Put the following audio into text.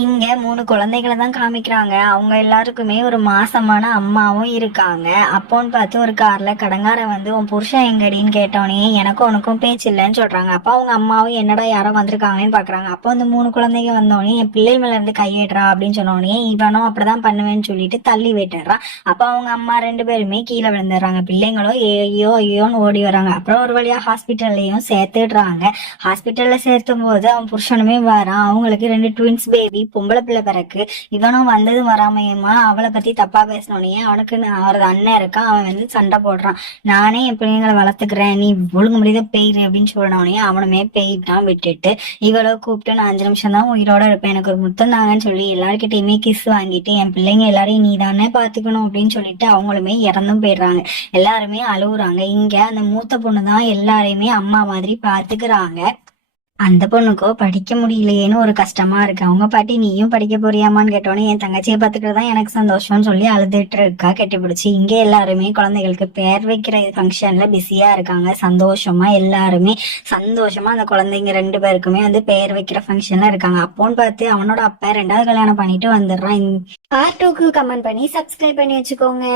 இங்க 3 குழந்தைகளை தான் காமிக்கிறாங்க. அவங்க எல்லாருக்குமே ஒரு மாசமான அம்மாவும் இருக்காங்க. அப்போன்னு பார்த்து ஒரு கார்ல கடங்காரன் வந்து உன் புருஷன் எங்கடின்னு கேட்டோனே எனக்கும் உனக்கும் பேச்சு இல்லைன்னு சொல்றாங்க. அப்ப அவங்க அம்மாவும் என்னடா யாரோ வந்திருக்காங்கன்னு பாக்குறாங்க. அப்போ அந்த 3 குழந்தைங்க வந்தோடனே என் பிள்ளை மேல இருந்து கையேடுறா அப்படின்னு சொன்னோடனே இவனும் அப்படிதான் பண்ணுவேன்னு சொல்லிட்டு தள்ளி விட்டுறான். அப்ப அவங்க அம்மா 2 பேருமே கீழே விழுந்துடுறாங்க. பிள்ளைங்களும் ஐயோ ஐயோன்னு ஓடி வராங்க. அப்புறம் ஒரு வழியா ஹாஸ்பிட்டல்லையும் சேர்த்துடுறாங்க. ஹாஸ்பிட்டல்ல சேர்த்தும் போது அவன் புருஷனுமே வரான். அவங்களுக்கு 2 ட்வின்ஸ் பேபி பொம்பளை பிள்ளை பிறகு. இவனும் வந்ததும் வராமையுமா அவளை பத்தி தப்பா பேசினோடனே அவனுக்கு அவரது அண்ணன் இருக்கான். அவன் வந்து சண்டை போடுறான். நானே என் பிள்ளைங்களை வளர்த்துக்கிறேன், நீ ஒழுங்கு முடியாத பெயிரு அப்படின்னு சொன்னோடனே அவனுமே பெய்தான் விட்டுட்டு இவளோ கூப்பிட்டு நான் 5 நிமிஷம் தான் உயிரோட இருப்பேன், எனக்கு ஒரு முத்தம் தாங்கன்னு சொல்லி எல்லாருக்கிட்டையுமே கிஸ் வாங்கிட்டு என் பிள்ளைங்க எல்லாரையும் நீ தானே பாத்துக்கணும் அப்படின்னு சொல்லிட்டு அவங்களுமே இறந்தும் போயிடுறாங்க. எல்லாருமே அழுகுறாங்க. இங்க அந்த மூத்த பொண்ணு தான் எல்லாரையுமே அம்மா மாதிரி பாத்துக்கிறாங்க. அந்த பொண்ணுக்கோ படிக்க முடியலையேன்னு ஒரு கஷ்டமா இருக்கு. அவங்க பாட்டி நீயும் படிக்க போறியாமான்னு கேட்டோன்னே என் தங்கச்சியை பார்த்துக்கிட்டு தான் எனக்கு சந்தோஷம்னு சொல்லி அழுதுட்டு இருக்கா கட்டிப்பிடிச்சு. இங்க எல்லாருமே குழந்தைகளுக்கு பேர் வைக்கிற ஃபங்க்ஷன்ல பிஸியா இருக்காங்க. சந்தோஷமா எல்லாருமே சந்தோஷமா அந்த குழந்தைங்க 2 பேருக்குமே வந்து பேர் வைக்கிற ஃபங்க்ஷன்ல இருக்காங்க. அப்போன்னு பார்த்து அவனோட அப்பா 2வது கல்யாணம் பண்ணிட்டு வந்துடுறான். பார்ட் 2க்கு கமெண்ட் பண்ணி சப்ஸ்கிரைப் பண்ணி வச்சுக்கோங்க.